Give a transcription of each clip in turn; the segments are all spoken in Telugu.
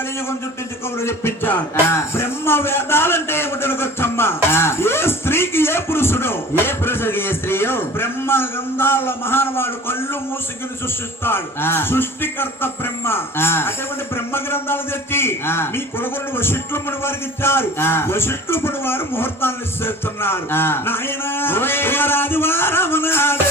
కలియుగం చుట్టించి కబురు చెప్పించాడు. బ్రహ్మ వేదాలంటే ఏమిటనుకొచ్చమ్మా? ఏ స్త్రీకి ఏ పురుషుడికి ఏ స్త్రీయో బ్రహ్మ గ్రంథాల మహానుభావుడు కళ్ళు మూసుకుని సృష్టిస్తాడు. సృష్టికర్త బ్రహ్మ. అటువంటి బ్రహ్మ గ్రంథాలు తెచ్చి మీ కులగురుడు వశిష్ఠులు ముని వారికి ఇచ్చారు. వశిష్ఠులు ముని వారు ముహూర్తాన్ని చేస్తున్నారు. నాయన ఆదివారం నాడు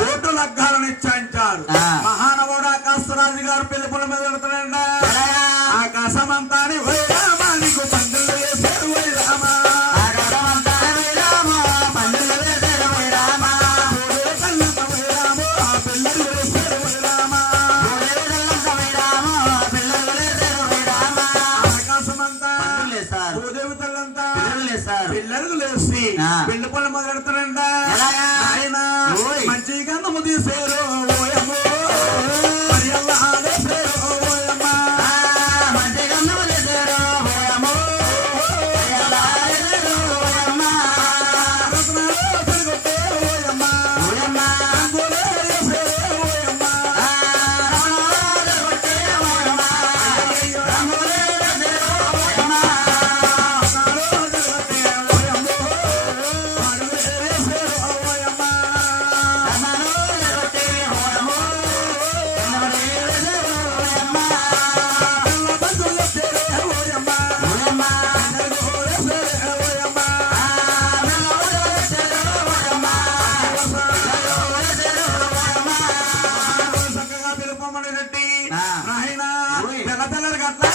ఓటు లగ్గాలు నిశ్చయించారు. మహానవుడు ఆకాశరాజు గారు పెళ్లి పొల మీద పెడతాడంట. ఆకాశమంతా వైరామానికి పందులు వేశారు. వైరామా పిల్లలు లేచి పెళ్లి పనులు మొదలెడతారంట. ఆయన మంచి గంధము తీసేరు ఓయమ్మో మరియల్ల ఆడేసేరు ఓయమ్మా. మంచి గంధము తీసేరు ఓయమ్మో మరియల్ల ఆడేసేరు ఓయమ్మా. రత్నాలు పెరుగొట్టే ఓయమ్మా ఓయమ్మా. రంగులే వేసేరు ఓయమ్మా రత్నాలు పెరుగొట్టే ఓయమ్మా. రంగులే వేసేరు ఓయమ్మా. పిల్లలు గట్ల